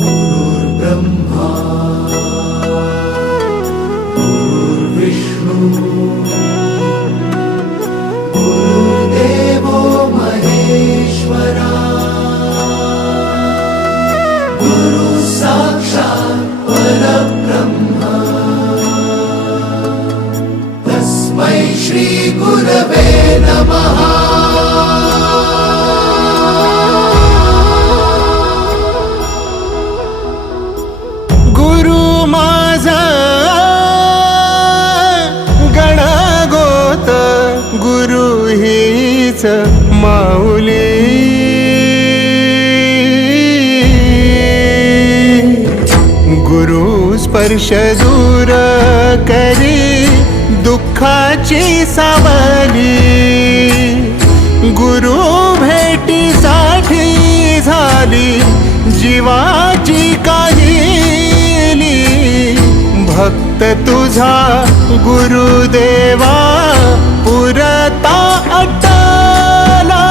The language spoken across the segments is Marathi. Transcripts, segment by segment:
गुरुर्ब्रह्मा गुरुर्विष्णू गुरुर्देवो महेश्वरा गुरु साक्षात् परब्रह्म तस्मै श्री गुरवे नमः। गुरु हीच माऊली गुरु स्पर्श दूर करी दुःखाची सावली गुरु भेटीसाठी झाली जीवाची काहिली भक्त तुझा गुरुदेवा पुरता अटला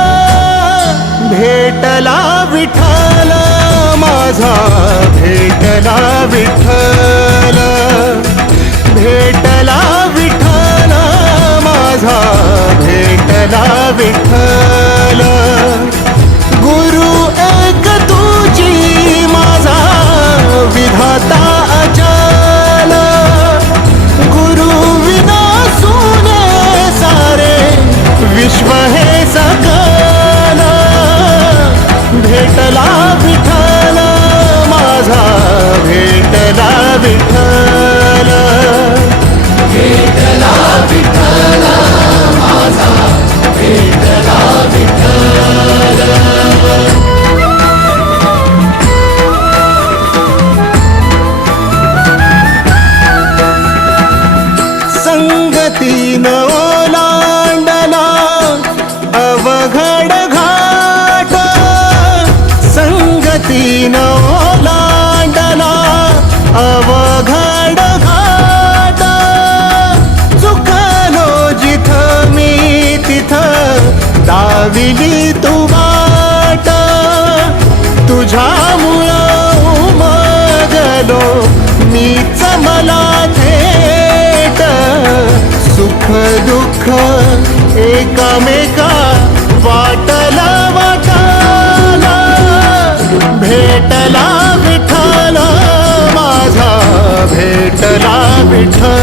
भेटला विठ्ठल माझा भेटला विठ्ठल भेटला विठ्ठल माझा भेटला विठ्ठल गुरु एक तुझी माझा विधाता अचल गुरु विना सुने सारे विश्व हे सकल भेटला विठ्ठल माझा भेटला विठ्ठल भेटला विठ्ठल माझा भेटला विठ्ठल। संगतीन ओलांडला अवघड घाट संगतीन ओलांडला अवघड घाट चुकलो जिथ मी तिथ दाविली तू वाट तुझ्यामुळं उमगलो मीच मला थेट सुख दुःख एकामेका वाटला वाटाला भेटला विठ्ठल माझा भेटला विठ्ठल